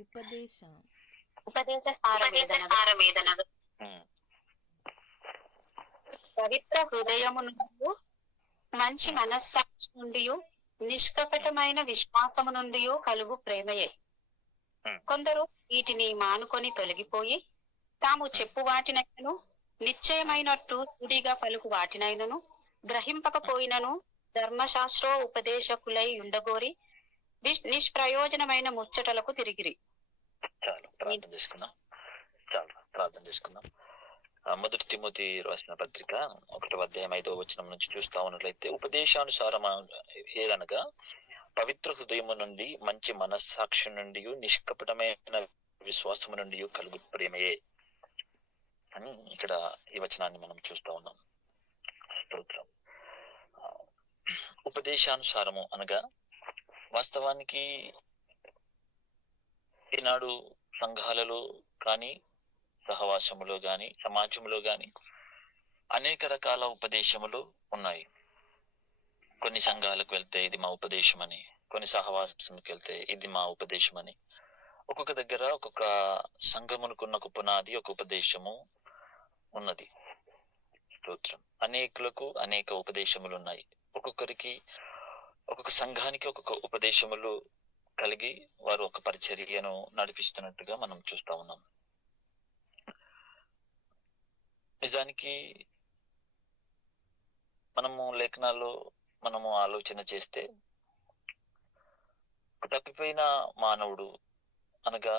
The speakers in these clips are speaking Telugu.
ఉపదేశ సారమేదనగా పవిత్ర హృదయము నుండి మంచి మనస్సాక్షి నుండి నిష్కపటమైన విశ్వాసము నుండి కలుగు ప్రేమయే. కొందరు వీటిని మానుకొని తొలగిపోయి తాము చెప్పు వాటినైనను నిశ్చయమైనట్టు తుడిగా పలుకు వాటినైనను గ్రహింపకపోయినను ధర్మశాస్త్రో ఉపదేశకులై ఉండగోరి నిష్ప్రయోజనమైన ముచ్చటలకు తిరిగిరి. చాలు ప్రార్థన చేసుకుందాం. మొదటి తిమోతి రాసిన పత్రిక 1వ అధ్యాయం 5వ వచనం నుంచి చూస్తా ఉన్నట్లయితే, ఉపదేశానుసారం ఏదనగా పవిత్ర హృదయము నుండి మంచి మనస్సాక్షి నుండి నిష్కపటమైన విశ్వాసము నుండి కలుగు ప్రేమయే అని ఇక్కడ ఈ వచనాన్ని మనం చూస్తా ఉన్నాం. స్తోత్రం. ఉపదేశానుసారము అనగా వాస్తవానికి ఈనాడు సంఘాలలో కానీ సహవాసములో గాని సమాజంలో గాని అనేక రకాల ఉపదేశములు ఉన్నాయి. కొన్ని సంఘాలకు వెళ్తే ఇది మా ఉపదేశం అని, కొన్ని సహవాసంకి వెళ్తే ఇది మా ఉపదేశం అని, ఒక్కొక్క దగ్గర ఒక్కొక్క సంఘమునుకున్న ఒక పునాది ఒక ఉపదేశము ఉన్నది. స్తోత్రం. అనేకులకు అనేక ఉపదేశములు ఉన్నాయి. ఒక్కొక్క సంఘానికి ఒక్కొక్క ఉపదేశములు కలిగి వారు ఒక పరిచర్యను నడిపిస్తున్నట్టుగా మనం చూస్తా ఉన్నాం. నిజానికి మనము లేఖనాల్లో మనము ఆలోచన చేస్తే తప్పిపోయిన మానవుడు అనగా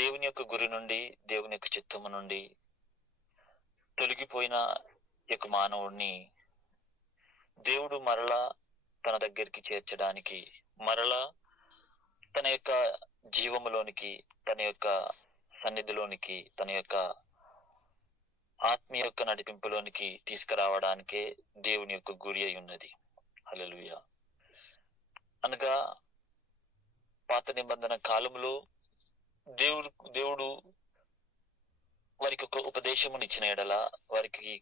దేవుని యొక్క గురి నుండి దేవుని యొక్క చిత్తము నుండి తొలగిపోయిన యొక్క మానవుడిని దేవుడు మరలా తన దగ్గరికి చేర్చడానికి, మరలా తన యొక్క జీవములోనికి, తన యొక్క సన్నిధిలోనికి, తన యొక్క ఆత్మీయ యొక్క నడిపింపులోనికి తీసుకురావడానికే దేవుని యొక్క గురి అయి ఉన్నది. హల్లెలూయా. అనగా పాత నిబంధన కాలంలో దేవుడు వారికి ఒక ఉపదేశమును ఇచ్చిన ఎడల, వారికి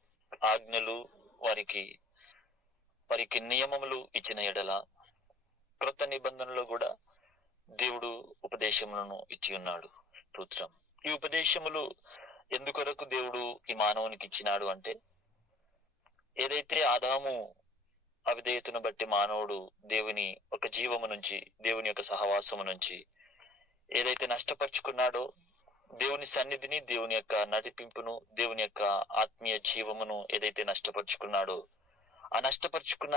ఆజ్ఞలు, వారికి నియమములు ఇచ్చిన ఎడల, క్రొత్త నిబంధనలో కూడా దేవుడు ఉపదేశములను ఇచ్చి ఉన్నాడు. స్తోత్రం. ఈ ఉపదేశములు ఎందుకొరకు దేవుడు ఈ మానవునికి ఇచ్చినాడు అంటే, ఏదైతే ఆదాము అవిధేయతను బట్టి మానవుడు దేవుని ఒక జీవము నుంచి, దేవుని యొక్క సహవాసము నుంచి ఏదైతే నష్టపరుచుకున్నాడో, దేవుని సన్నిధిని, దేవుని యొక్క నడిపింపును, దేవుని యొక్క ఆత్మీయ జీవమును ఏదైతే నష్టపరుచుకున్నాడో, ఆ నష్టపరుచుకున్న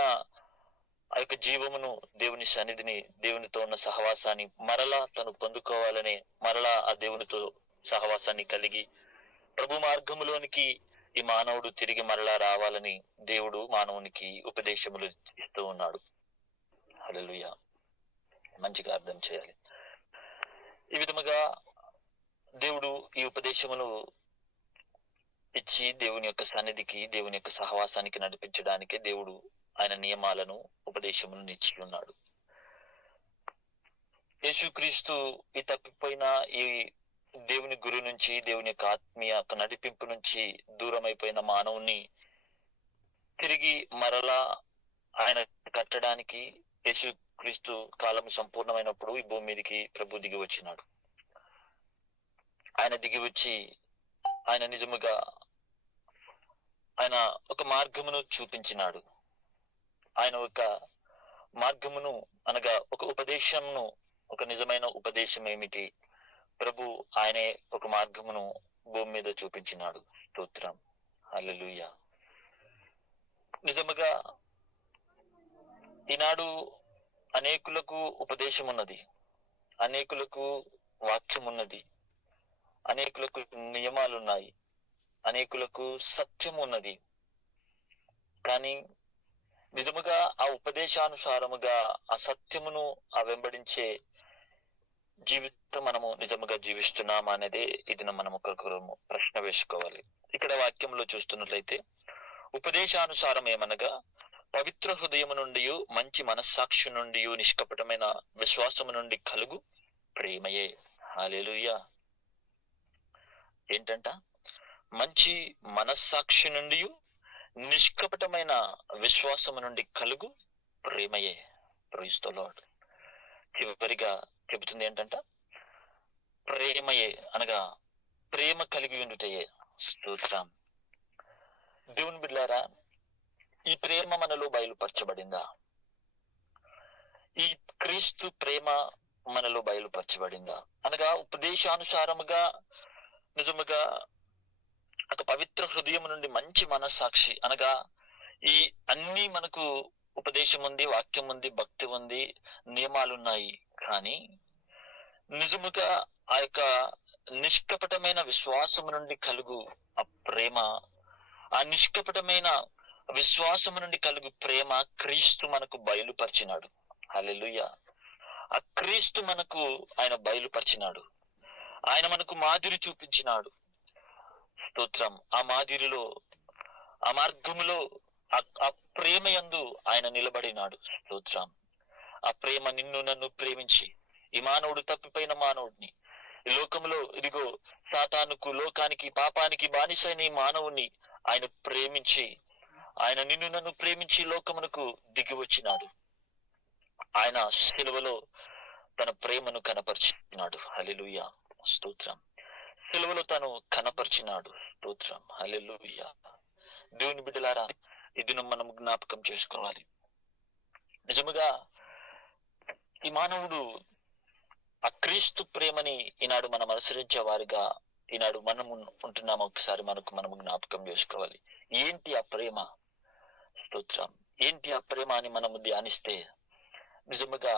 ఆ యొక్క జీవమును, దేవుని సన్నిధిని, దేవునితో ఉన్న సహవాసాన్ని మరలా తను పొందుకోవాలని, మరలా ఆ దేవునితో సహవాసాన్ని కలిగి ప్రభు మార్గములోనికి ఈ మానవుడు తిరిగి మరలా రావాలని దేవుడు మానవునికి ఉపదేశములు ఇస్తూ ఉన్నాడు. హల్లెలూయా. మంచిగా అర్థం చేయాలి. ఈ విధముగా దేవుడు ఈ ఉపదేశములు ఇచ్చి దేవుని యొక్క సన్నిధికి, దేవుని యొక్క సహవాసానికి నడిపించడానికి దేవుడు ఆయన నియమాలను, ఉపదేశములను ఇచ్చి ఉన్నాడు. యేసుక్రీస్తు ఈ తప్పిపోయిన ఈ దేవుని గురి నుంచి, దేవుని యొక్క ఆత్మీయ నడిపింపు నుంచి దూరం అయిపోయిన మానవుని తిరిగి మరలా ఆయన కట్టడానికి యేసుక్రీస్తు కాలం సంపూర్ణమైనప్పుడు ఈ భూమి మీదకి ప్రభు దిగి వచ్చినాడు. ఆయన దిగి వచ్చి ఆయన నిజముగా ఆయన ఒక మార్గమును చూపించినాడు. ఆయన ఒక మార్గమును అనగా ఒక ఉపదేశమును, ఒక నిజమైన ఉపదేశం ఏమిటి, ప్రభు ఆయనే ఒక మార్గమును భూమి మీద చూపించినాడు. స్తోత్రం. హల్లెలూయా. నిజముగా ఈనాడు అనేకులకు ఉపదేశం ఉన్నది, అనేకులకు వాక్యం ఉన్నది, అనేకులకు నియమాలు ఉన్నాయి, అనేకులకు సత్యం ఉన్నది. కానీ నిజముగా ఆ ఉపదేశానుసారముగా ఆ సత్యమును ఆ వెంబడించే జీవితం మనము నిజముగా జీవిస్తున్నామా అనేది ఇది మనం ఒకరు ప్రశ్న వేసుకోవాలి. ఇక్కడ వాక్యంలో చూస్తున్నట్లయితే ఉపదేశానుసారం ఏమనగా పవిత్ర హృదయము నుండి, మంచి మనస్సాక్షి నుండి, నిష్కపటమైన విశ్వాసము నుండి కలుగు ప్రేమయే. హల్లెలూయా. ఏంటంట? మంచి మనస్సాక్షి నుండి, నిష్కపటమైన విశ్వాసము నుండి కలుగు ప్రేమయే. Praise the Lord. చివరిగా చెబుతుంది ఏంటంట, ప్రేమయే అనగా ప్రేమ కలిగి ఉండుటయే. స్తోత్రం. దేవుని బిడ్డలారా, ఈ ప్రేమ మనలో బయలుపరచబడిందా? ఈ క్రీస్తు ప్రేమ మనలో బయలుపరచబడిందా? అనగా ఉపదేశానుసారముగా నిజముగా ఒక పవిత్ర హృదయం నుండి మంచి మనస్సాక్షి అనగా ఈ అన్ని మనకు ఉపదేశం ఉంది, వాక్యం ఉంది, భక్తి ఉంది, నియమాలు ఉన్నాయి. కానీ నిజముగా ఆ యొక్క నిష్కపటమైన విశ్వాసము నుండి కలుగు ఆ ప్రేమ, ఆ నిష్కపటమైన విశ్వాసము నుండి కలుగు ప్రేమ క్రీస్తు మనకు బయలుపరిచినాడు. హల్లెలూయా. ఆ క్రీస్తు మనకు ఆయన బయలుపరిచినాడు. ఆయన మనకు మాదిరి చూపించినాడు. స్తోత్రం. ఆ మాదిరిలో, ఆ మార్గములో, ఆ ప్రేమ యందు ఆయన నిలబడినాడు. స్తోత్రం. ఆ ప్రేమ నిన్ను నన్ను ప్రేమించి, ఈ మానవుడు తప్పిపోయిన మానవుడిని, ఈ లోకంలో ఇదిగో సాతానుకు, లోకానికి, పాపానికి బానిసైన ఈ మానవుని ఆయన ప్రేమించి, ఆయన నిన్ను నన్ను ప్రేమించి లోకమునకు దిగి వచ్చినాడు. ఆయన సిలువలో తన ప్రేమను కనపరిచినాడు. హల్లెలూయా. స్తోత్రం. సిలువలో తను కనపరిచినాడు. స్తోత్రం. హల్లెలూయా. దేవుని బిడ్డలారా, ఇది మనం జ్ఞాపకం చేసుకోవాలి. నిజముగా ఈ మానవుడు ఆ క్రీస్తు ప్రేమని ఈనాడు మనం అనుసరించే వారిగా ఈనాడు మనం ఉంటున్నాము. ఒకసారి మనము జ్ఞాపకం చేసుకోవాలి. ఏంటి ఆ ప్రేమ? స్తోత్రం. ఏంటి ఆ ప్రేమ అని మనము ధ్యానిస్తే నిజముగా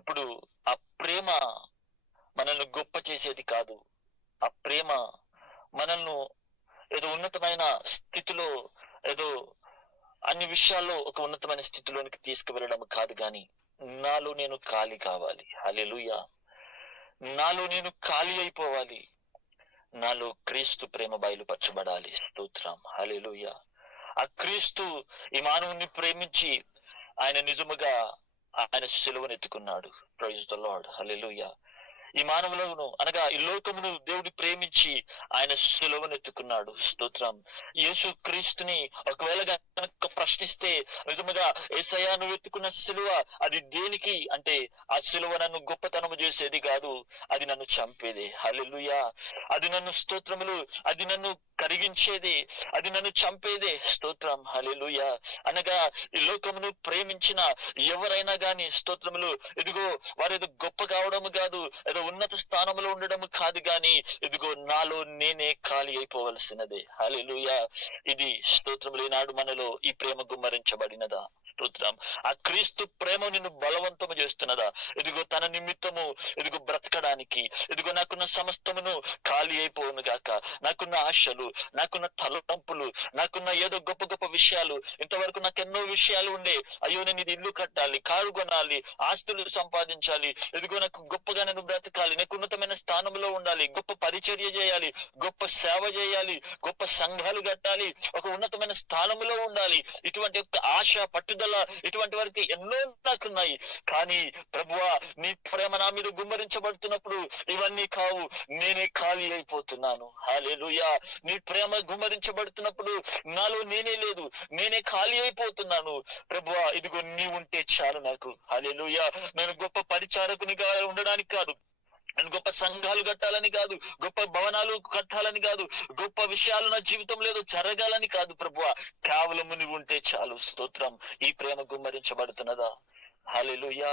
ఇప్పుడు ఆ ప్రేమ మనల్ని గొప్ప చేసేది కాదు. ఆ ప్రేమ మనల్ని ఏదో ఉన్నతమైన స్థితిలో, ఏదో అన్ని విషయాల్లో ఒక ఉన్నతమైన స్థితిలోనికి తీసుకువెళ్ళడం కాదు, గాని నాలో నేను ఖాళీ కావాలి. హల్లెలూయా. నాలో నేను ఖాళీ అయిపోవాలి. నాలో క్రీస్తు ప్రేమ బయలుపరచబడాలి. స్తోత్రం. హల్లెలూయా. ఆ క్రీస్తు ఈ మానవుని ప్రేమించి ఆయన నిజముగా ఆయన సిలువను ఎత్తుకున్నాడు. Praise the Lord. హల్లెలూయా. ఈ మానవులను అనగా ఈ లోకమును దేవుడు ప్రేమించి ఆయన సిలువను ఎత్తుకున్నాడు. స్తోత్రం. యేసు క్రీస్తుని ఒకవేళ కనుక ప్రశ్నిస్తే నిజముగా యేసయ్యా నువ్వు ఎత్తుకున్న సిలువ అది దేనికి అంటే, ఆ సిలువ నన్ను గొప్పతనము చేసేది కాదు, అది నన్ను చంపేది. హల్లెలూయా. అది నన్ను స్తోత్రములు, అది నన్ను కరిగించేది, అది నన్ను చంపేదే. స్తోత్రం. హల్లెలూయా. అనగా ఈ లోకమును ప్రేమించిన ఎవరైనా గాని స్తోత్రములు ఇదిగో వారు ఏదో గొప్ప కావడము కాదు, ఏదో ఉన్నత స్థానంలో ఉండడం కాదు, గాని ఇదిగో నాలో నేనే ఖాళీ అయిపోవలసినదే. హల్లెలూయా. ఇది స్తోత్రములు. ఈనాడు మనలో ఈ ప్రేమ గుమ్మరించబడినదా? స్తోత్రం. ఆ క్రీస్తు ప్రేమ నిన్ను బలవంతము చేస్తున్నదా? ఇదిగో తన నిమిత్తము ఇదిగో బ్రతకడానికి, ఇదిగో నాకున్న సమస్తమును ఖాళీ అయిపోవును గాక, నాకున్న ఆశలు, నాకున్న తలంపులు, నాకున్న ఏదో గొప్ప గొప్ప విషయాలు, ఇంతవరకు నాకు ఎన్నో విషయాలు ఉండే, అయ్యో నేను ఇది ఇల్లు కట్టాలి, కారు కొనాలి, ఆస్తులు సంపాదించాలి, ఇదిగో నాకు గొప్పగా నేను బ్రతకాలి, నాకు ఉన్నతమైన స్థానంలో ఉండాలి, గొప్ప పరిచర్య చేయాలి, గొప్ప సేవ చేయాలి, గొప్ప సంఘాలు కట్టాలి, ఒక ఉన్నతమైన స్థానంలో ఉండాలి, ఇటువంటి యొక్క ఆశ, పట్టుదల, ఇటువంటి వారికి ఎన్నో నాకున్నాయి. కానీ ప్రభువా నీ ప్రేమ నా మీద గుమ్మరించబడుతున్నప్పుడు ఇవన్నీ కావు, నేనే ఖాళీ అయిపోతున్నాను. హల్లెలూయా. నీ ప్రేమ గుమ్మరించబడుతున్నప్పుడు నాలో నేనే లేదు, నేనే ఖాళీ అయిపోతున్నాను. ప్రభువా ఇదిగో నీ ఉంటే చాలు నాకు. హల్లెలూయా. నేను గొప్ప పరిచారకునిగా ఉండడానికి కాదు, నేను గొప్ప సంఘాలు కట్టాలని కాదు, గొప్ప భవనాలు కట్టాలని కాదు, గొప్ప విషయాలు నా జీవితం లేదు జరగాలని కాదు ప్రభువా, కేవలము నువ్వు ఉంటే చాలు. స్తోత్రం. ఈ ప్రేమ గుమ్మరించబడుతున్నదా? హల్లెలూయా.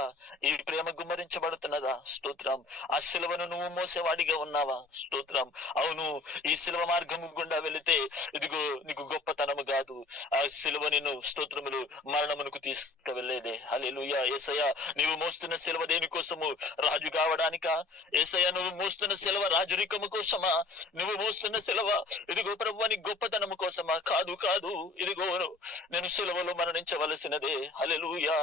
ఈ ప్రేమ గుమ్మరించబడుతున్నదా? స్తోత్రం. ఆ సిలువను నువ్వు మోసేవాడిగా ఉన్నావా? స్తోత్రం. అవును, ఈ సిలువ మార్గము గుండా వెళితే ఇదిగో నీకు గొప్పతనము కాదు, ఆ సిలువ నిన్ను స్తోత్రములు మరణమునకు తీసుకువెళ్ళేదే. హల్లెలూయా. యేసయ్యా నీవు మోస్తున్న సిలువ దేనికోసము? రాజు కావడానికా? యేసయ్యా నువ్వు మోస్తున్న సిలువ రాజరికము కోసమా? నువ్వు మోస్తున్న సిలువ ఇదిగో ప్రభువా నీ గొప్పతనము కోసమా? కాదు కాదు. ఇదిగో నేను సిలువలో మరణించవలసినదే. హల్లెలూయా.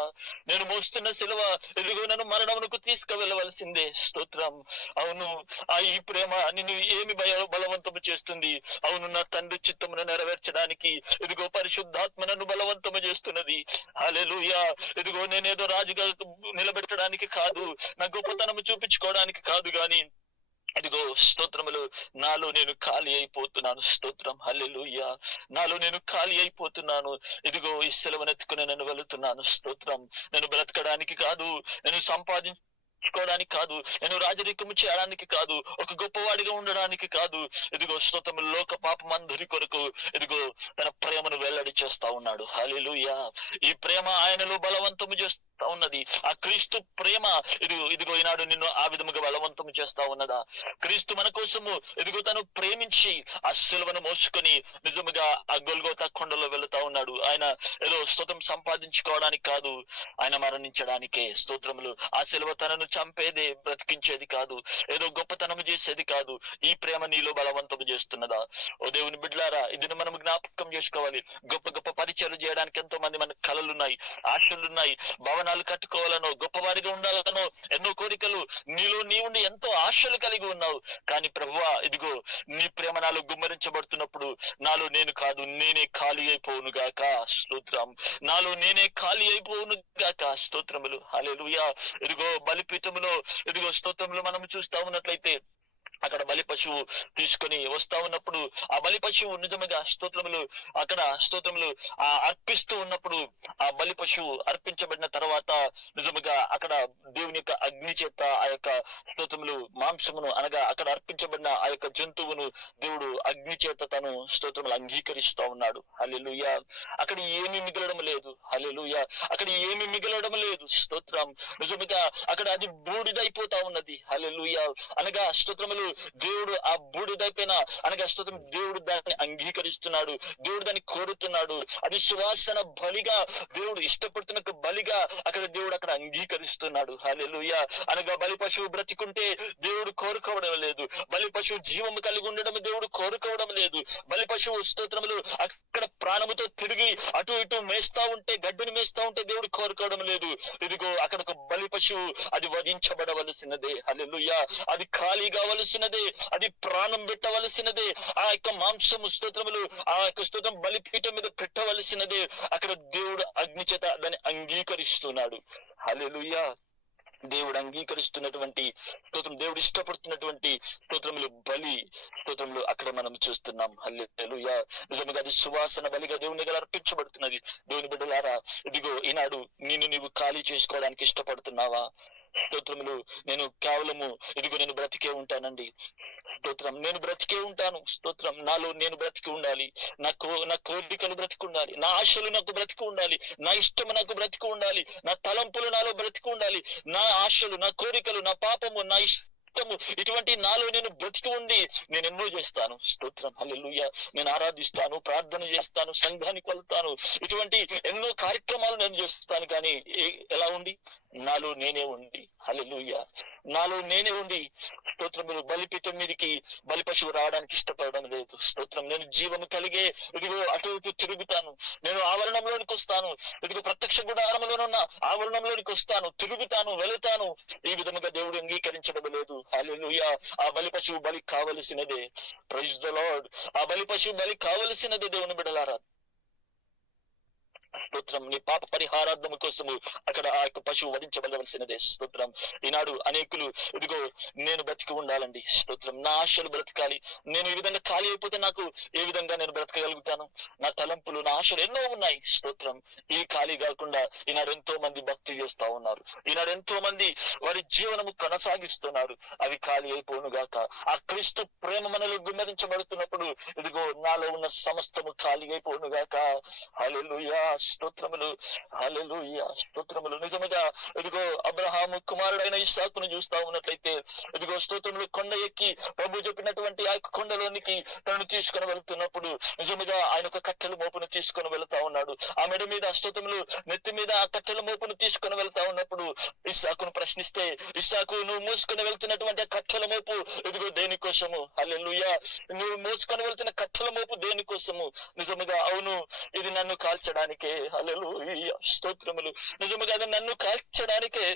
నేను మోస్తున్న సిలువ ఇదిగో నన్ను మరణమునకు తీసుకువెళ్ళవలసిందే. స్తోత్రం. అవును, ఆ ఈ ప్రేమ నిన్ను ఏమి బలవంతము చేస్తుంది? అవును, నా తండ్రి చిత్తమును నెరవేర్చడానికి ఇదిగో పరిశుద్ధాత్మ నన్ను బలవంతము చేస్తున్నది. హల్లెలూయా. ఇదిగో నేనేదో రాజుగా నిలబెట్టడానికి కాదు, నా గొప్పతనము చూపించుకోవడానికి కాదు, గాని ఇదిగో స్తోత్రములు నాలో నేను ఖాళీ అయిపోతున్నాను. స్తోత్రం. హల్లెలూయా. నాలో నేను ఖాళీ అయిపోతున్నాను. ఇదిగో ఈ సెలవునెత్తుకుని నేను వెళుతున్నాను. స్తోత్రం. నేను బ్రతకడానికి కాదు, నేను సంపాదించుకోవడానికి కాదు, నేను రాజరికము చేయడానికి కాదు, ఒక గొప్పవాడిగా ఉండడానికి కాదు. ఇదిగో స్తోత్రం, లోక పాపమందరి కొరకు ఇదిగో తన ప్రేమను వెల్లడి చేస్తా ఉన్నాడు. హల్లెలూయా. ఈ ప్రేమ ఆయనలో బలవంతము చేస్తా ఉన్నది. ఆ క్రీస్తు ప్రేమ ఇదిగో ఈనాడు నిన్ను ఆ విధముగా బలవంతము చేస్తా ఉన్నదా? క్రీస్తు మన కోసము ఇదిగో తను ప్రేమించి ఆ సిలువను మోసుకొని నిజముగా ఆ గొల్గోతా కొండలో వెళుతా ఉన్నాడు. ఆయన ఏదో స్తోత్రం సంపాదించుకోవడానికి కాదు, ఆయన మరణించడానికే. స్తోత్రములు. ఆ సిలువ తనను చంపేదే, బ్రతికించేది కాదు, ఏదో గొప్పతనము చేసేది కాదు. ఈ ప్రేమ నీలో బలవంతము చేస్తున్నదా? ఓ దేవుని బిడ్డలారా, ఇది మనం జ్ఞాపకం చేసుకోవాలి. గొప్ప గొప్ప పరిచయాలు చేయడానికి ఎంతో మంది మన కళలున్నాయి, ఆశలున్నాయి, భవనాలు కట్టుకోవాలనో, గొప్పవారిగా ఉండాలనో ఎన్నో కోరికలు నీలో నీవుండి ఎంతో ఆశలు కలిగి ఉన్నావు. కానీ ప్రభువా, ఇదిగో నీ ప్రేమ నాలో గుమ్మరించబడుతున్నప్పుడు నాలో నేను కాదు, నేనే ఖాళీ అయిపోవును గాక. స్తోత్రం. నాలో నేనే ఖాళీ అయిపోవును గాక. స్తోత్రములు. హల్లెలూయా. ఇదిగో బలిపీఠములో ఇదిగో స్తోత్రములు మనం చూస్తా ఉన్నట్లయితే అక్కడ బలి పశువు తీసుకొని వస్తా ఉన్నప్పుడు ఆ బలి పశువు నిజముగా స్తోత్రములు అక్కడ స్తోత్రములు అర్పిస్తూ ఉన్నప్పుడు ఆ బలి పశువు అర్పించబడిన తర్వాత నిజముగా అక్కడ దేవుని యొక్క అగ్ని చేత ఆ యొక్క స్తోత్రములు మాంసమును అనగా అక్కడ అర్పించబడిన ఆ యొక్క జంతువును దేవుడు అగ్ని చేత తను స్తోత్రములు అంగీకరిస్తా ఉన్నాడు. హల్లెలూయా. అక్కడ ఏమీ మిగలడం లేదు. హల్లెలూయా. అక్కడ ఏమీ మిగలడం లేదు. స్తోత్రం. నిజముగా అక్కడ అది బూడిదైపోతా ఉన్నది. హల్లెలూయా. అనగా స్తోత్రములు దేవుడు ఆ బూడిదైపోయిన అనగా స్తోత్రం దేవుడు దాన్ని అంగీకరిస్తున్నాడు, దేవుడు దాన్ని కోరుతున్నాడు. అది సువాసన బలిగా దేవుడు ఇష్టపడుతున్న బలిగా అక్కడ దేవుడు అక్కడ అంగీకరిస్తున్నాడు. హల్లెలూయా. అనగా బలి పశువు బ్రతికుంటే దేవుడు కోరుకోవడం లేదు, బలి పశువు జీవము కలిగి ఉండడం దేవుడు కోరుకోవడం లేదు. బలి పశువు స్తోత్రములు అక్కడ ప్రాణముతో తిరిగి అటు ఇటు మేస్తా ఉంటే, గడ్డిని మేస్తా ఉంటే దేవుడు కోరుకోవడం లేదు. ఇదిగో అక్కడ ఒక బలి పశువు అది వధించబడవలసినదే. హల్లెలూయా. అది ఖాళీ కావలసినదే, అది ప్రాణం పెట్టవలసినదే. ఆ యొక్క మాంసము స్తోత్రములు ఆ యొక్క స్తోత్రం బలిపీఠం మీద పెట్టవలసినదే. అక్కడ దేవుడు అగ్ని చేత దాన్ని అంగీకరిస్తున్నాడు. హల్లెలూయా. దేవుడు అంగీకరిస్తున్నటువంటి స్తోత్రం, దేవుడు ఇష్టపడుతున్నటువంటి స్తోత్రములు బలి స్తోత్రములు అక్కడ మనం చూస్తున్నాం. హల్లెలూయా. నిజంగా అది సువాసన బలిగా దేవుని దగ్గర అర్పించబడుతున్నది. దేవుని బిడ్డలారా, ఇదిగో ఈనాడు నీవు ఖాళీ చేసుకోవడానికి ఇష్టపడుతున్నావా? స్తోత్రములు. నేను కేవలము ఇదిగో నేను బ్రతికే ఉంటానండి. స్తోత్రం. నేను బ్రతికే ఉంటాను. స్తోత్రం. నాలో నేను బ్రతికి ఉండాలి, నా కోరికలు బ్రతికి ఉండాలి, నా ఆశలు నాకు బ్రతికి ఉండాలి, నా ఇష్టము నాకు బ్రతికి ఉండాలి, నా తలంపులు నాలో బ్రతికి ఉండాలి, నా ఆశలు, నా కోరికలు, నా పాపము, నా ఇటువంటి నాలో నేను బ్రతికి ఉండి నేను ఎన్నో చేస్తాను. స్తోత్రం. హల్లెలూయా. నేను ఆరాధిస్తాను, ప్రార్థన చేస్తాను, సంఘానికి వెళ్తాను, ఇటువంటి ఎన్నో కార్యక్రమాలు నేను చేస్తాను. కానీ ఎలా ఉండి? నాలో నేనే ఉండి. హల్లెలూయా. నాలో నేనే ఉండి స్తోత్రములు బలిపీఠం మీదకి బలి పశువు రావడానికి ఇష్టపడడం లేదు. స్తోత్రం. నేను జీవము కలిగే ఇదిగో అటు ఇటు తిరుగుతాను, నేను ఆవరణంలోనికి వస్తాను, ఇదిగో ప్రత్యక్ష గుడారంలోనున్న ఆవరణంలోనికి వస్తాను, తిరుగుతాను, వెళుతాను. ఈ విధముగా దేవుడు అంగీకరించడం లేదు. హల్లెలూయా. ఆ బలి పశువు బలి కావలసినదే. Praise the lord. ఆ బలి పశువు బలి కావలసినదే. దేవుని బిడ్డలారా, స్తోత్రం. నీ పాప పరిహారార్థము కోసము అక్కడ ఆ యొక్క పశువు వధించబడవలసినదే. స్తోత్రం. ఈనాడు అనేకులు ఇదిగో నేను బ్రతికి ఉండాలండి. స్తోత్రం. నా ఆశలు బ్రతకాలి, నేను ఈ విధంగా ఖాళీ అయిపోతే నాకు ఏ విధంగా నేను బ్రతకగలుగుతాను? నా తలంపులు, నా ఆశలు ఎన్నో ఉన్నాయి. స్తోత్రం. ఈ ఖాళీ కాకుండా ఈనాడు ఎంతో మంది భక్తి చేస్తా ఉన్నారు, ఈనాడు ఎంతో మంది వారి జీవనము కొనసాగిస్తున్నారు. అవి ఖాళీ అయిపోను గాక. ఆ క్రీస్తు ప్రేమ మనలో గుమ్మరించబడుతున్నప్పుడు ఇదిగో నాలో ఉన్న సమస్తము ఖాళీ అయిపోను గాక. హల్లెలూయా. స్తోత్రములు. హల్లెలూయా. స్తోత్రములు. నిజముగా ఇదిగో అబ్రహాము కుమారుడైన ఇస్సాకును చూస్తా ఉన్నట్లయితే ఇదిగో స్తోత్రములు కొండ ఎక్కి ప్రభు చెప్పినటువంటి ఆ కొండలోనికి తనను తీసుకొని వెళ్తున్నప్పుడు నిజముగా ఆయన ఒక కట్టెల మోపును తీసుకొని వెళ్తా ఉన్నాడు. ఆ మెడ మీద స్తోత్రములు నెత్తి మీద ఆ కట్టెల మోపును తీసుకొని వెళ్తా ఉన్నప్పుడు ఇస్సాకును ప్రశ్నిస్తే, ఇస్సాకు, నువ్వు మోసుకొని వెళ్తున్నటువంటి ఆ కట్టెల మోపు ఇదిగో దేనికోసము? హల్లెలూయా. నువ్వు మోసుకొని వెళ్తున్న కట్టెల మోపు దేనికోసము? నిజముగా అవును, ఇది నన్ను కాల్చడానికే. హల్లెలూయా. స్తోత్రములు. నిజముగా అది నన్ను కాల్చడానికే.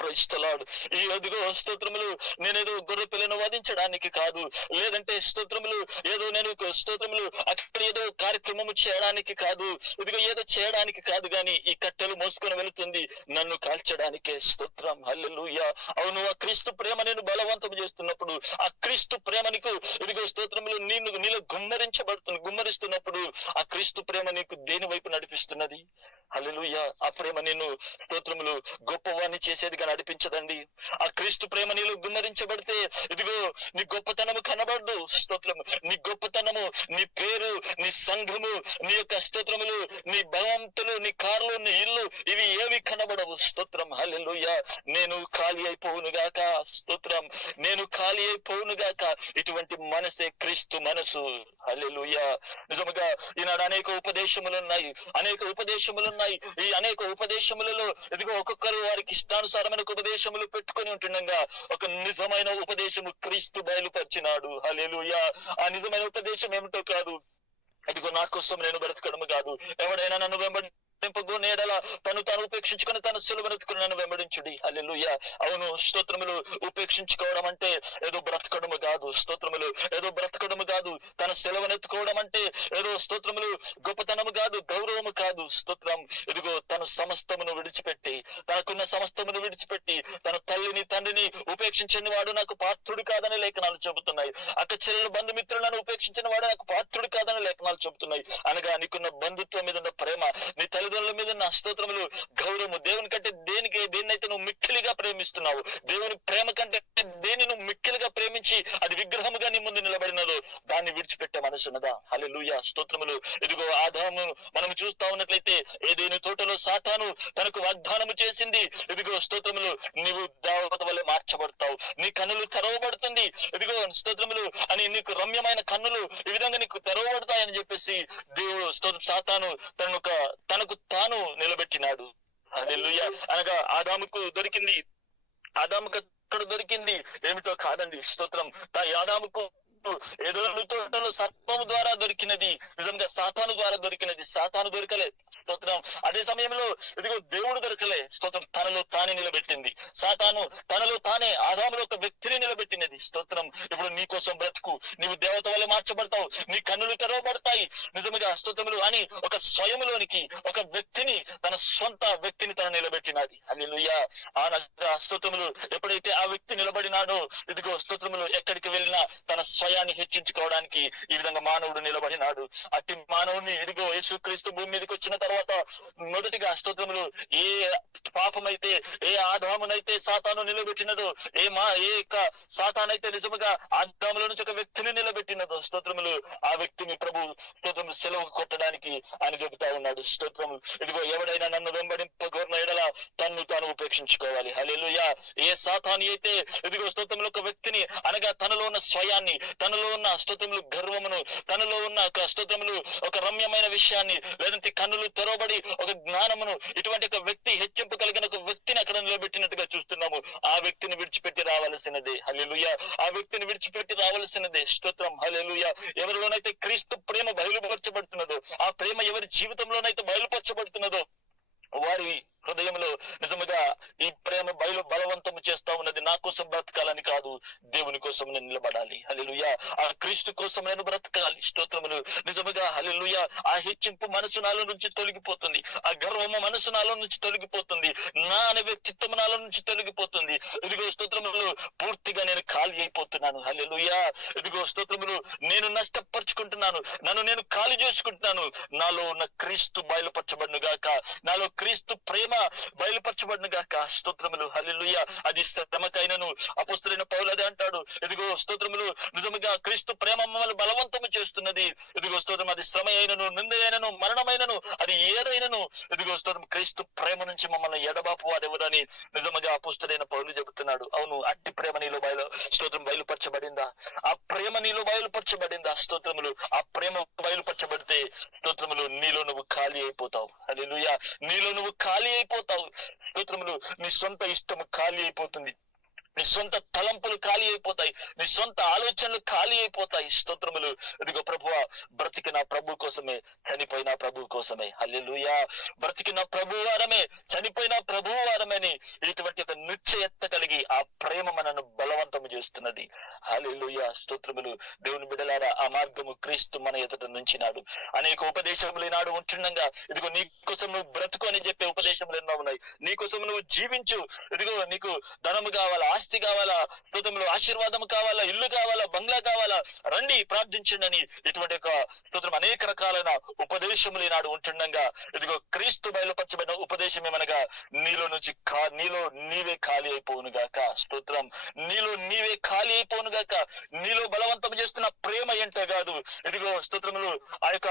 Praise the lord. ఈ అదిగో స్తోత్రములు నేనేదో గొర్రె పిల్లను వధించడానికి కాదు, లేదంటే స్తోత్రములు ఏదో నేను స్తోత్రములు అక్కడ ఏదో కార్యక్రమము చేయడానికి కాదు, ఇదిగో ఏదో చేయడానికి కాదు, గాని ఈ కట్టెలు మోసుకొని వెళుతుంది నన్ను కాల్చడానికే. స్తోత్రం. హల్లెలూయా. అవును, ఆ క్రీస్తు ప్రేమ నేను బలవంతం చేస్తున్నప్పుడు, ఆ క్రీస్తు ప్రేమ నీకు ఇదిగో స్తోత్రములు నీలో గుమ్మరిస్తున్నప్పుడు ఆ క్రీస్తు ప్రేమ నీకు దేని వైపు నడిపిస్తున్నది? హల్లెలూయా. ఆ ప్రేమ నేను స్తోత్రములు గొప్పవాణ్ణి చేసేది సరిగా నడిపించదండి. ఆ క్రీస్తు ప్రేమ నీలో గుమ్మరించబడితే ఇదిగో నీ గొప్పతనము కనబడదు. స్తోత్రము, నీ గొప్పతనము, నీ పేరు, నీ సంఘము, నీ యొక్క స్తోత్రములు, నీ బలవంతులు, నీ కార్లు, నీ ఇల్లు, ఇవి ఏవి కనబడవు. స్తోత్రం, హల్లెలూయా. నేను ఖాళీ అయిపోవును గాక. స్తోత్రం, నేను ఖాళీ అయిపోవును గాక. ఇటువంటి మనసే క్రీస్తు మనసు. హల్లెలూయా. నిజముగా ఈనాడు అనేక ఉపదేశములున్నాయి, ఈ అనేక ఉపదేశములలో ఇదిగో ఒక్కొక్కరు వారికి ఇష్టానుసారమైన ఉపదేశములు పెట్టుకొని ఉంటుండగా ఒక నిజమైన ఉపదేశము క్రీస్తు బయలుపరిచినాడు. హల్లెలూయా. ఆ నిజమైన ఉపదేశం ఏమిటో కాదు, ఇదిగో నా కోసం నేను బ్రతకడము కాదు, ఎవడైనా నన్ను వెంబడింపగోనేడల తను ఉపేక్షించుకొని తన సిలువనెత్తుకుని నన్ను వెంబడించుడి. హల్లెలూయా. అవును, స్తోత్రములు, ఉపేక్షించుకోవడం అంటే ఏదో బ్రతకడము కాదు. స్తోత్రములు, ఏదో బ్రతకడము కాదు. తన సిలువనెత్తుకోవడం అంటే ఏదో స్తోత్రములు గొప్పతనము కాదు, గౌరవము కాదు. స్తోత్రం, ఇదిగో తను సమస్తమును విడిచిపెట్టి, తనకున్న సమస్తమును విడిచిపెట్టి తన తల్లిని తండ్రిని ఉపేక్షించని వాడు నాకు పాత్రుడు కాదని లేఖనాలు చెబుతున్నాయి. అక్క చెల్లెలు బంధుమిత్రులను ఉపేక్షించిన వాడు నాకు పాత్రుడు కాదని లేఖనాలు చెబుతున్నాయి. అనగా నీకున్న బంధుత్వం మీద ఉన్న ప్రేమ, నీ తల్లిదండ్రుల మీద ఉన్న స్తోత్రములు, గౌరవము, దేవుని కంటే దేన్నైతే నువ్వు మిక్కిలిగా ప్రేమిస్తున్నావు, దేవుని ప్రేమ కంటే దేని నువ్వు మిక్కిలిగా ప్రేమించి అది విగ్రహముగా నీ ముందు నిలబడినదో దాన్ని విడిచిపెట్టే మనసున్నదా? హల్లెలూయా. స్తోత్రములు, ఇదిగో ఆదాము మనం చూస్తా ఉన్నట్లయితే ఏదేని తోటలో సాతాను తనకు వాగ్దానము చేసింది. ఇదిగో స్తోత్రములు, నీవు దేవత వల్లే మార్చబడతావు, నీ కన్నులు తెరవబడుతుంది, ఇదిగో స్తోత్రములు అని నీకు రమ్యమైన కన్నులు ఈ విధంగా నీకు తెరవబడతాయని చెప్పేసి దేవుడు సాతాను తనకు తాను నిలబెట్టినాడు. హల్లెలూయా. అనగా ఆదాముకు అక్కడ దొరికింది ఏమిటో కాదండి. స్తోత్రం, ఆదాముకు ఏదోను తోటలో సర్పము ద్వారా దొరికినది నిజంగా సాతాను ద్వారా దొరికినది. సాతాను దొరకలే. స్తోత్రం, అదే సమయంలో ఇదిగో దేవుడు దొరకలే. స్తోత్రం, తనలో తానే నిలబెట్టింది. సాతాను తనలో తానే ఆదాములో ఒక వ్యక్తిని నిలబెట్టినది. స్తోత్రం, ఇప్పుడు నీ కోసం బ్రతుకు, నీవు దేవత వల్ల మార్చబడతావు, నీ కన్నులు తెరవబడతాయి. నిజంగా స్తోత్రములు అని ఒక స్వయములోనికి ఒక వ్యక్తిని, తన సొంత వ్యక్తిని తను నిలబెట్టినది. హల్లెలూయా. ఆ స్తోత్రములు ఎప్పుడైతే ఆ వ్యక్తి నిలబడినాడో ఇదిగో స్తోత్రములు ఎక్కడికి వెళ్ళినా తన స్వయాన్ని హెచ్చించుకోవడానికి ఈ విధంగా మానవుడు నిలబడినాడు. అట్టి మానవుని ఇదిగో యేసుక్రీస్తు భూమి మీదకి వచ్చిన తర్వాత మొదటిగా స్తోత్రములు ఏ పాపమైతే, ఏ ఆదామునైతే సాతాను నిలబెట్టినదో, ఏ సాతానైతే నిజముగా ఆదాములో నుంచి ఒక వ్యక్తిని నిలబెట్టినదో స్తోత్రములు ఆ వ్యక్తిని ప్రభు స్తోత్రములు సెలవు కొట్టడానికి ఆయన చెబుతా ఉన్నాడు. స్తోత్రములు, ఇదిగో ఎవడైనా నన్ను వెంబడింపగోరిన ఎడల తన్ను తాను ఉపేక్షించుకోవాలి. హల్లెలూయా. ఏ సాతాను అయితే ఇదిగో స్తోత్రములు ఒక వ్యక్తిని అనగా తనలో ఉన్న స్వయాన్ని, తనలో ఉన్న స్తోత్రములు గర్వమును, తనలో ఉన్న స్తోత్రములు ఒక రమ్యమైన విషయాన్ని, లేదంటే కన్నులు తెరవబడి ఒక జ్ఞానమును, ఇటువంటి ఒక వ్యక్తి హెచ్చింపు కలిగిన ఒక వ్యక్తిని అక్కడ నిలబెట్టినట్టుగా చూస్తున్నాము. ఆ వ్యక్తిని విడిచిపెట్టి రావాల్సినదే. హల్లెలూయా. ఆ వ్యక్తిని విడిచిపెట్టి రావాల్సినదే. స్తోత్రం, హల్లెలూయా. ఎవరిలోనైతే క్రీస్తు ప్రేమ బయలుపరచబడుతున్నదో, ఆ ప్రేమ ఎవరి జీవితంలోనైతే బయలుపరచబడుతున్నదో వారి హృదయంలో నిజముగా ఈ ప్రేమ బలవంతము చేస్తా ఉన్నది. నా కోసం బ్రతకాలని కాదు, దేవుని కోసం నేను నిలబడాలి. హల్లెలూయా. ఆ క్రీస్తు కోసం నేను బ్రతకాలి. స్తోత్రములు, నిజముగా హల్లెలూయా. ఆ హెచ్చింపు మనసు నాలో నుంచి తొలగిపోతుంది, ఆ గర్వము మనసు నాలో నుంచి తొలగిపోతుంది, నా అనే వ్యక్తిత్వం నాలో నుంచి తొలగిపోతుంది. ఇదిగో స్తోత్రములు పూర్తిగా నేను ఖాళీ అయిపోతున్నాను. హల్లెలూయా. ఇదిగో స్తోత్రములు నేను నష్టపరుచుకుంటున్నాను, నన్ను నేను ఖాళీ చేసుకుంటున్నాను. నాలో ఉన్న క్రీస్తు బయలుపరచబడును గాక, నాలో క్రీస్తు ప్రేమ బయలుపరచబడును గాక. స్తోత్రములు, హల్లెలూయా. అది శ్రమకైనను అపొస్తలుడైన పౌలు అదే అంటాడు. ఇదిగో స్తోత్రములు నిజముగా క్రీస్తు ప్రేమ మమ్మల్ని బలవంతము చేస్తున్నది. ఇదిగో స్తోత్రం, అది శ్రమ అయినను, నింద అయినను, మరణమైనను, అది ఏదైనను ఇదిగో స్తోత్రం క్రీస్తు ప్రేమ నుంచి మమ్మల్ని ఎడబాపు వారెవరని నిజముగా అపొస్తలుడైన పౌలు చెబుతున్నాడు. అవును, అట్టి ప్రేమ నీలో స్తోత్రం బయలుపరచబడిందా? ఆ ప్రేమ నీలో బయలుపరచబడిందా? స్తోత్రములు, ఆ ప్రేమ బయలుపరచబడితే స్తోత్రములు నీలో నువ్వు ఖాళీ అయిపోతావు. హల్లెలూయా. నీలో నువ్వు ఖాళీ అయిపోతావు. స్తోత్రములు, నీ సొంత ఇష్టము ఖాళీ అయిపోతుంది, నీ సొంత తలంపులు ఖాళీ అయిపోతాయి, నీ సొంత ఆలోచనలు ఖాళీ అయిపోతాయి. స్తోత్రములు, ఇదిగో ప్రభువా, బ్రతికిన ప్రభు కోసమే, చనిపోయిన ప్రభు కోసమే. హల్లెలూయా. బ్రతికిన ప్రభు వారమే, చనిపోయిన ప్రభు వారమని ఇటువంటి ఒక నిశ్చయత కలిగి ఆ ప్రేమ మనను బలవంతం చేస్తున్నది. హల్లెలూయా, స్తోత్రములు. దేవుని బిడ్డలారా, ఆ మార్గము క్రీస్తు మన ఎదుట నుంచినాడు. అనేక ఉపదేశములు ఈనాడు ఉంటుండగా, ఇదిగో నీ కోసం నువ్వు బ్రతుకు అని చెప్పే ఉపదేశములు ఎన్నో ఉన్నాయి. నీ కోసం నువ్వు జీవించు, ఇదిగో నీకు ధనము కావాలా, ఆస్తి కావాలా, స్తోత్రములు, ఆశీర్వాదం కావాలా, ఇల్లు కావాలా, బంగ్లా కావాలా, రండి ప్రార్థించండి అని ఇటువంటి ఒక స్తోత్రం అనేక రకాలైన ఉపదేశములు ఈనాడు ఉంటుండగా, ఇదిగో క్రీస్తు బయలుపరచబడిన ఉపదేశం ఏమనగా, నీలో నుంచి నీలో నీవే ఖాళీ అయిపోవును గాక. స్తోత్రం. నీలో నీవే ఖాళీ అయిపోవును గాక. నీలో బలవంతం చేస్తున్న ప్రేమ ఏంటో కాదు. ఇదిగో స్తోత్రములు, ఆ యొక్క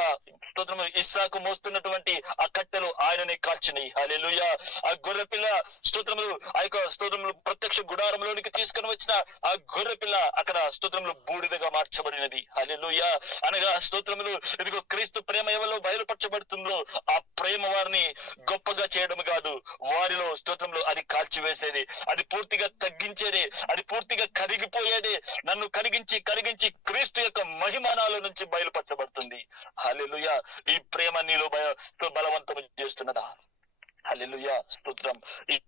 స్తోత్రము ఇస్సాకు మోస్తున్నటువంటి ఆ కట్టెలు ఆయనని కాల్చినాయి. హల్లెలూయా. ఆ గొర్రె పిల్ల స్తోత్రములు, ఆ యొక్క స్తోత్రములు ప్రత్యక్ష గుడారంలోనికి తీసుకుని వచ్చిన ఆ గొర్రె పిల్ల అక్కడ స్తోత్రములు బూడిదగా మార్చబడినది. హల్లెలూయా. అనగా స్తోత్రములు, ఇదిగో క్రీస్తు ప్రేమ ఎవరిలో బయలుపరచబడుతుందో ఆ ప్రేమ వారిని గొప్పగా చేయడం కాదు, వారిలో స్తోత్రంలో అది కాల్చివేసేది, అది పూర్తిగా తగ్గించేది, అది పూర్తిగా కరిగిపోయేది. నన్ను కరిగించి కరిగించి క్రీస్తు యొక్క మహిమానాల నుంచి బయలుపరచబడుతుంది. హల్లెలూయా. ఈ ప్రేమ నీలో బలవంతం చేస్తున్నదా? హల్లెలూయా, స్తోత్రం.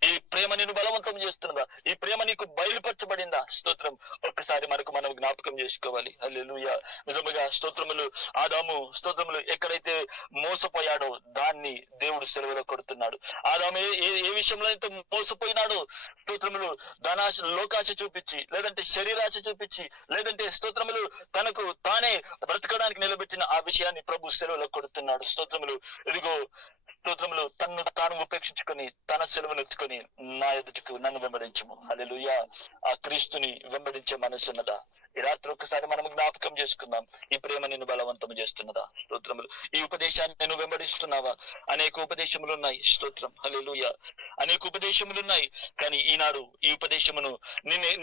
ఈ ప్రేమ నిన్ను బలవంతం చేస్తున్నదా? ఈ ప్రేమ నీకు బయలుపరచబడిందా? స్తోత్రం. ఒక్కసారి మనం జ్ఞాపకం చేసుకోవాలి. హల్లెలూయా. నిజముగా స్తోత్రములు, ఆదాము స్తోత్రములు ఎక్కడైతే మోసపోయాడో దాన్ని దేవుడు సెలవులో కొడుతున్నాడు. ఆదాము ఏ విషయంలో అయితే మోసపోయినాడో, స్తోత్రములు, ధనాశ, లోకాశ చూపించి, లేదంటే శరీరాశ చూపించి, లేదంటే స్తోత్రములు తనకు తానే బ్రతకడానికి నిలబెట్టిన ఆ విషయాన్ని ప్రభు సెలవులో కొడుతున్నాడు. స్తోత్రములు, ఇదిగో స్తోత్రములు, తన్ను తాను ఉపేక్షించుకొని తన సెలవును ఎత్తుకొని నా ఎదుటకు నన్ను వెంబడించము. హల్లెలూయా. ఆ క్రీస్తుని వెంబడించే మనసు ఉన్నదా? ఈ రాత్రి ఒక్కసారి మనం జ్ఞాపకం చేసుకుందాం. ఈ ప్రేమ నిన్ను బలవంతం చేస్తున్నదా? స్తోత్రములు. ఈ ఉపదేశాన్ని నేను వెంబడిస్తున్నావా? అనేక ఉపదేశములు ఉన్నాయి. స్తోత్రం. హల్లెలూయా. అనేక ఉపదేశములు ఉన్నాయి. కానీ ఈనాడు ఈ ఉపదేశమును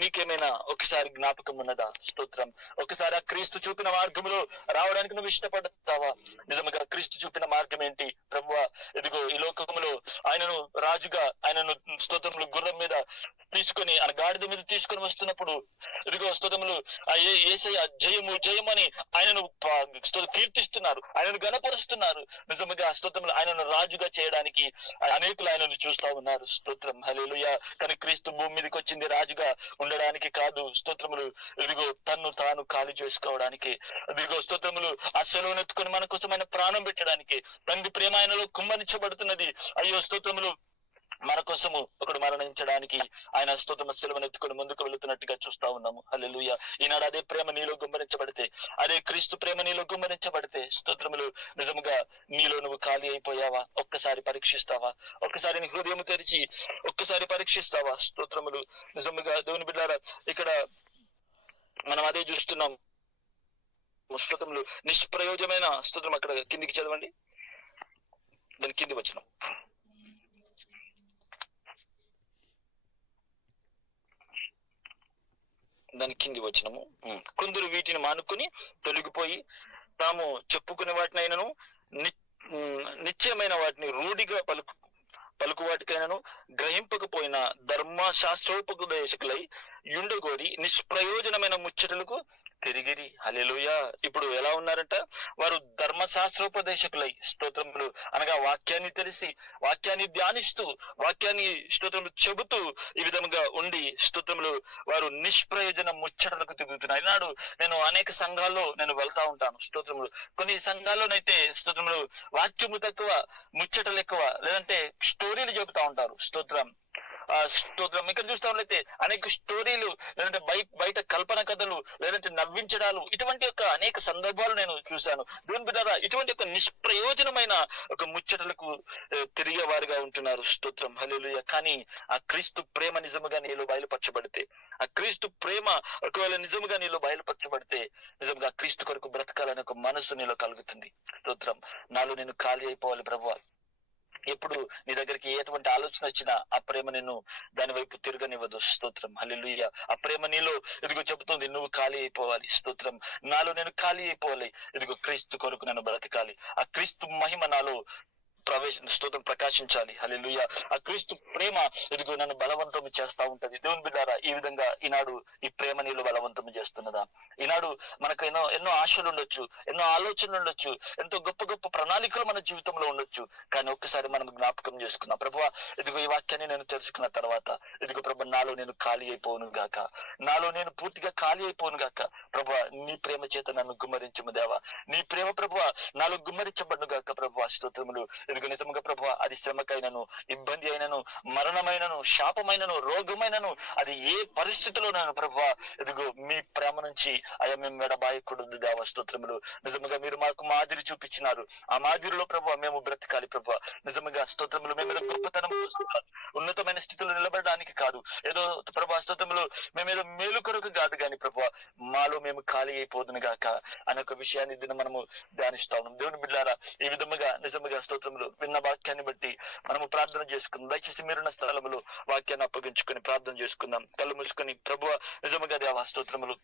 నీకేమైనా ఒకసారి జ్ఞాపకం ఉన్నదా? స్తోత్రం. ఒకసారి ఆ క్రీస్తు చూపిన మార్గములో రావడానికి నువ్వు ఇష్టపడతావా? నిజంగా క్రీస్తు చూపిన మార్గం ఏంటి? ప్రభువా, ఇదిగో ఈ లోకములో ఆయనను రాజుగా, ఆయనను స్తోత్రములు గుర్రం మీద తీసుకొని, ఆ గాడిద మీద తీసుకొని వస్తున్నప్పుడు, ఇదిగో స్తోత్రములు, ఆ యేసయ్య జయము జయమని ఆయనను కీర్తిస్తున్నారు, ఆయనను గణపరుస్తున్నారు. నిజంగా స్తోత్రములు, ఆయనను రాజుగా చేయడానికి అనేకులు ఆయనను చూస్తా ఉన్నారు. స్తోత్రం. హల్లెలూయా. కానీ క్రీస్తు భూమి మీదకి వచ్చింది రాజుగా ఉండడానికి కాదు. స్తోత్రములు, ఇదిగో తన్ను తాను ఖాళీ చేసుకోవడానికి, ఇదిగో స్తోత్రములు, ఆ సెలవును ఎత్తుకొని మన కోసం ఆయన ప్రాణం పెట్టడానికి, తండ్రి ప్రేమ ఆయనలో కుమ్మరించబడుతున్నది. అయ్యో స్తోత్రములు, మన కోసము ఒకడు మరణించడానికి ఆయన స్తోత్రము సెలవును ఎత్తుకొని ముందుకు వెళుతున్నట్టుగా చూస్తా ఉన్నాము. హల్లెలూయా. ఈనాడు అదే ప్రేమ నీలో గుమ్మరించబడితే, అదే క్రీస్తు ప్రేమ నీలో గుమ్మరించబడితే, స్తోత్రములు, నిజముగా నీలో నువ్వు ఖాళీ అయిపోయావా? ఒక్కసారి పరీక్షిస్తావా? ఒక్కసారి నీ హృదయం తెరిచి ఒక్కసారి పరీక్షిస్తావా? స్తోత్రములు, నిజముగా దేవుని బిడ్డలారా, ఇక్కడ మనం అదే చూస్తున్నాం. స్తోత్రములు, నిష్ప్రయోజమైన స్తోత్రం. అక్కడ కిందికి చదవండి, దాని కింది వచనం. దాని కింది వచనము. కొందరు వీటిని మానుకొని తొలగిపోయి తాము చెప్పుకునే వాటిని అయినను నిశ్చయమైన వాటిని రూఢిగా పలుకు వాటికైనాను గ్రహింపకపోయిన ధర్మశాస్త్రోపదేశకులై యుండగోరి నిష్ప్రయోజనమైన ముచ్చటలకు తిరిగిరి. హల్లెలూయా. ఇప్పుడు ఎలా ఉన్నారంట? వారు ధర్మశాస్త్రోపదేశకులై, స్తోత్రములు, అనగా వాక్యాన్ని తెలిసి, వాక్యాన్ని ధ్యానిస్తూ, వాక్యాన్ని స్తోత్రములు చెబుతూ, ఈ విధముగా ఉండి స్తోత్రములు వారు నిష్ప్రయోజన ముచ్చటలకు తిరుగుతున్నారు. ఈనాడు నేను అనేక సంఘాల్లో నేను వెళ్తా ఉంటాను. స్తోత్రములు, కొన్ని సంఘాల్లోనైతే స్తోత్రములు వాక్యము తక్కువ, ముచ్చటలు ఎక్కువ, లేదంటే స్టోరీలు చెబుతా ఉంటారు. స్తోత్రం. స్తోత్రం. ఇక్కడ చూస్తా ఉన్నట్లయితే అనేక స్టోరీలు, లేదంటే బయట కల్పన కథలు, లేదంటే నవ్వించడాలు, ఇటువంటి యొక్క అనేక సందర్భాలు నేను చూశాను. దేవుని బిడ్డలారా, ఇటువంటి యొక్క నిష్ప్రయోజనమైన ఒక ముచ్చటలకు తిరిగే వారిగా ఉంటున్నారు. స్తోత్రం. హల్లెలూయా. కానీ ఆ క్రీస్తు ప్రేమ నిజముగా నీలో బయలుపరచబడితే, ఆ క్రీస్తు ప్రేమ ఒకవేళ నిజముగా నీలో బయలుపరచబడితే, నిజంగా క్రీస్తు కొరకు బ్రతకాలని ఒక మనసు నీలో కలుగుతుంది. స్తోత్రం. నాలో నేను ఖాళీ అయిపోవాలి ప్రభువా. ఎప్పుడు నీ దగ్గరికి ఎటువంటి ఆలోచన వచ్చినా ఆ ప్రేమ నిన్ను దాని వైపు తిరగనివ్వదు. స్తోత్రం. హల్లెలూయా. ఆ ప్రేమ నీలో ఇదిగో చెబుతుంది, నువ్వు ఖాళీ అయిపోవాలి. స్తోత్రం. నాలో నేను ఖాళీ అయిపోవాలి. ఇదిగో క్రీస్తు కొరకు నేను బ్రతకాలి. ఆ క్రీస్తు మహిమ నాలో స్తోత్రం ప్రకాశించాలి. హల్లెలూయా. ఆ క్రీస్తు ప్రేమ ఇదిగో నన్ను బలవంతం చేస్తా ఉంటది. దేవుని బిడ్డారా, ఈ విధంగా ఈనాడు ఈ ప్రేమ నీళ్ళు బలవంతం చేస్తున్నదా? ఈనాడు మనకు ఎన్నో ఆశలు ఉండొచ్చు, ఎన్నో ఆలోచనలు ఉండొచ్చు, ఎంతో గొప్ప గొప్ప ప్రణాళికలు మన జీవితంలో ఉండొచ్చు. కానీ ఒక్కసారి మనం జ్ఞాపకం చేసుకున్నాం, ప్రభువా ఇదిగో ఈ వాక్యాన్ని నేను తెలుసుకున్న తర్వాత ఇదిగో ప్రభు నాలో నేను ఖాళీ అయిపోను గాక, నాలో నేను పూర్తిగా ఖాళీ అయిపోను గాక. ప్రభువా నీ ప్రేమ చేత నన్ను గుమ్మరించము దేవా, నీ ప్రేమ ప్రభువా నాలో గుమ్మరించబడును గాక. ప్రభువా స్తోత్రములు. ఇదిగో నిజముగా ప్రభువా అది శ్రమకైనను, ఇబ్బంది అయినను, మరణమైనను, శాపమైనను, రోగమైనను, అది ఏ పరిస్థితిలోనైనా ప్రభువా ఇదిగో మీ ప్రేమ నుంచి అయ్యా మేము ఎడబాయకూడదు దేవా. స్తోత్రములు. నిజముగా మీరు మాకు మాదిరి చూపించినారు, ఆ మాదిరిలో ప్రభువా మేము బ్రతకాలి ప్రభువా. నిజముగా స్తోత్రములు. మేము గొప్పతనం ఉన్నతమైన స్థితిలో నిలబడడానికి కాదు, ఏదో ప్రభువా స్తోత్రములు మేమేదో మేలు కొరకు కాదు కానీ ప్రభువా మాలో మేము ఖాళీ అయిపోదును గాక అనే ఒక విషయాన్ని దీన్ని మనము ధ్యానిస్తా ఉన్నాం. దేవుని బిడ్డారా, ఈ విధముగా నిజముగా స్తోత్రములు విన్న వాక్యాన్ని బట్టి మనము ప్రార్థన చేసుకుందాం. దయచేసి మీరున్న స్థలములో వాక్యాన్ని అప్పగించుకొని ప్రార్థన చేసుకుందాం. కళ్ళు మూసుకొని ప్రభువా నిజముగా దేవా స్తోత్రములు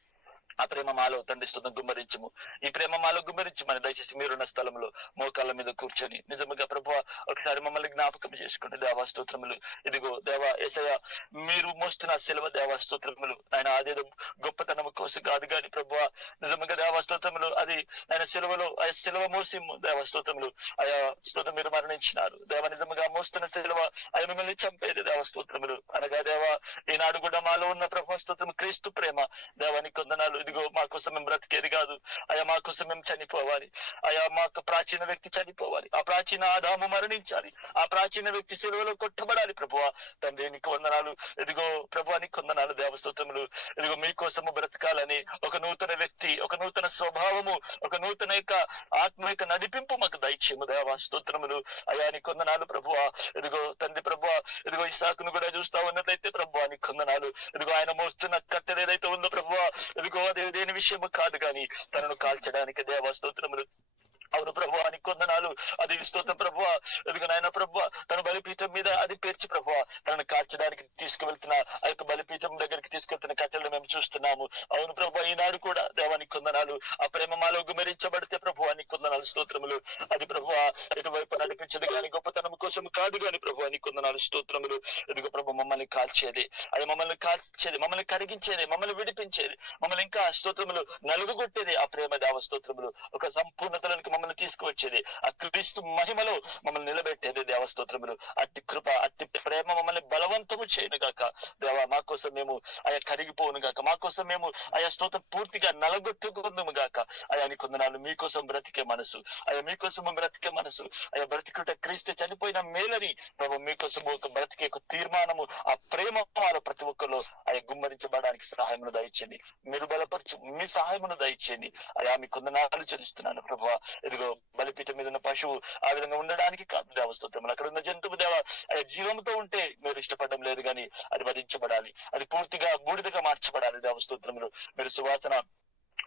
ఆ ప్రేమ మాలో తండ్రి స్తోత్రం గుమ్మరించము, ఈ ప్రేమ మాలో గుమ్మరించమని దయచేసి మీరున్న స్థలంలో మోకాళ్ళ మీద కూర్చొని నిజముగా ప్రభువా ఒకసారి మమ్మల్ని జ్ఞాపకం చేసుకోండి దేవా. స్తోత్రములు. ఇదిగో దేవా యేసయ్య మీరు మోస్తున్న సెలవు దేవా. స్తోత్రములు. ఆయన అదేదో గొప్పతనం కోసం కాదు కానీ ప్రభువా నిజముగా దేవా స్తోత్రములు అది ఆయన సెలవులో ఆ సెలవు మోసి దేవా స్తోత్రములు ఆయా స్తోత్రం మీరు మరణించినారు దేవా. నిజముగా మోస్తున్న సెలవ ఆయన మిమ్మల్ని చంపేది దేవా. స్తోత్రములు. అనగా దేవా ఈనాడు కూడా మాలో ఉన్న ప్రభువా స్తోత్రం క్రీస్తు ప్రేమ దేవానికి వందనాలు. ఇదిగో మా కోసం మేము బ్రతికేది కాదు అయ్యా, మా కోసం మేము చనిపోవాలి అయ్యా, మాకు ప్రాచీన వ్యక్తి చనిపోవాలి, ఆ ప్రాచీన ఆదాము మరణించాలి, ఆ ప్రాచీన వ్యక్తి సెలవులో కొట్టబడాలి ప్రభువా. తండ్రి నీకు వందనాలు. ఇదిగో ప్రభువా నీకు వందనాలు దేవస్తోత్రములు. ఇదిగో మీకోసము బ్రతకాలని ఒక నూతన వ్యక్తి, ఒక నూతన స్వభావము, ఒక నూతన యొక్క ఆత్మ యొక్క నడిపింపు మాకు దయచేయము దేవా. స్తోత్రములు. అయ్యా నీకు వందనాలు ప్రభువా. ఇదిగో తండ్రి ప్రభువా ఇదిగో ఇస్సాకును కూడా చూస్తా ఉన్నట్లయితే ప్రభువా నీకు వందనాలు. ఇదిగో ఆయన మోస్తున్న కట్టెలు ఏదైతే ఉందో ప్రభువా ఇదిగో అది దేని విషయము కాదు కానీ తనను కాల్చడానికి దేవా. స్తోత్రములు. అవును ప్రభువా నీకు వందనాలు. అది స్తోత్రం ప్రభువా. ఇదిగో నాయన ప్రభువా తన బలిపీఠం మీద అది పేర్చి ప్రభువా తనను కాల్చడానికి తీసుకువెళ్తున్న ఆ యొక్క బలిపీఠం దగ్గరికి తీసుకెళ్తున్న కట్టెలను మేము చూస్తున్నాము. అవును ప్రభువా ఈనాడు కూడా దేవానికి వందనాలు. ఆ ప్రేమ మాలో గుమరించబడితే ప్రభువా నీకు వందనాలు. స్తోత్రములు. అది ప్రభువా ఎటువైపు నడిపించదు కానీ గొప్పతనం కోసం కాదు కానీ ప్రభువా నీకు వందనాలు. స్తోత్రములు. ఇదిగో ప్రభు మమ్మల్ని కాల్చేది, అది మమ్మల్ని కాల్చేది, మమ్మల్ని కరిగించేది, మమ్మల్ని విడిపించేది, మమ్మల్ని ఇంకా స్తోత్రములు నలుగుగొట్టేది ఆ ప్రేమ దేవ. స్తోత్రములు. ఒక సంపూర్ణతలోనికి మమ్మల్ని తీసుకువచ్చేది, ఆ క్రీస్తు మహిమలో మమ్మల్ని నిలబెట్టేది దేవ. స్తోత్రములు. అట్టి కృప అట్టి ప్రేమ మమ్మల్ని బలవంతము చేయను గాక దేవా. మా కోసం మేము ఆయా కరిగిపోను గాక, మా కోసం మేము ఆయా స్తోత్రం పూర్తిగా నలగొట్టుకుందాము గాక. ఆయా నీకు వందనాలు. మీకోసం బ్రతికే మనసు, ఆయా మీకోసం బ్రతికే మనసు, ఆయా బ్రతికుట క్రీస్తు చనిపోయిన మేలని ప్రభు మీకోసం ఒక బ్రతికే ఒక తీర్మానము ఆ ప్రేమ వారు ప్రతి ఒక్కరు ఆయా గుమ్మరించబడడానికి సహాయమును దయచేయండి. మీరు బలపరచు మీ సహాయమును దయచేయండి. ఆయా మీ కొందనాలు చెల్లిస్తున్నాను ప్రభు. ఇదిగో బలిపీఠం మీద ఉన్న పశువు ఆ విధంగా ఉండడానికి కాదు దేవ. స్తోత్రములు. అక్కడ ఉన్న జంతువు దేవ ఆయా జీవంతో ఉంటే మీరు ఇష్టపడడం లేదు కానీ అది వధించబడాలి, అది పూర్తిగా బూడిదగా మార్చబడాలి దేవ. స్తోత్రములు. మీరు సువాసన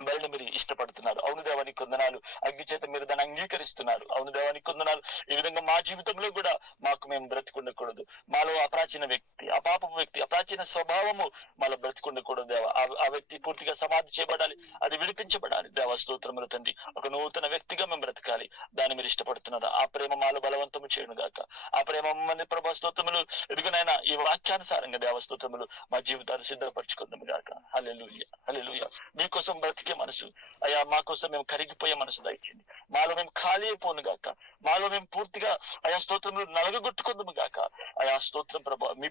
బయలు మీరు ఇష్టపడుతున్నారు. అవును దేవానికి వందనాలు. అగ్ని చేత మీరు దాన్ని అంగీకరిస్తున్నారు. అవును దేవానికి వందనాలు. ఈ విధంగా మా జీవితంలో కూడా మాకు మేము బ్రతికుండకూడదు, మాలో అప్రాచీన వ్యక్తి, ఆ పాపపు వ్యక్తి, అప్రాచీన స్వభావము మాలో బ్రతికుండకూడదు దేవ. ఆ వ్యక్తి పూర్తిగా సమాధి చేయబడాలి, అది విడిపించబడాలి దేవ. స్తోత్రములు తండ్రి. ఒక నూతన వ్యక్తిగా మేము బ్రతకాలి, దాన్ని మీరు ఇష్టపడుతున్నారు. ఆ ప్రేమ మాలో బలవంతము చేయను గాక. ఆ ప్రేమ మమ్మల్ని ప్రభా స్తోత్రములు. ఎదుగునైనా ఈ వాక్యానుసారంగా దేవ స్తోత్రములు మా జీవితాలు సిద్ధపరచుకుందాము గాక. హల్లెలూయా హల్లెలూయా. మీకోసం బ్రతికే మనసు అయ్యా, మా కోసం మేము కరిగిపోయే మనసు దయచేయండి. మాలో మేము ఖాళీ అయిపోను గాక, మాలో మేము పూర్తిగా ఆయా స్తోత్రములు నలగొట్టుకుందాము గాక. ఆయా స్తోత్రం ప్రభా మీ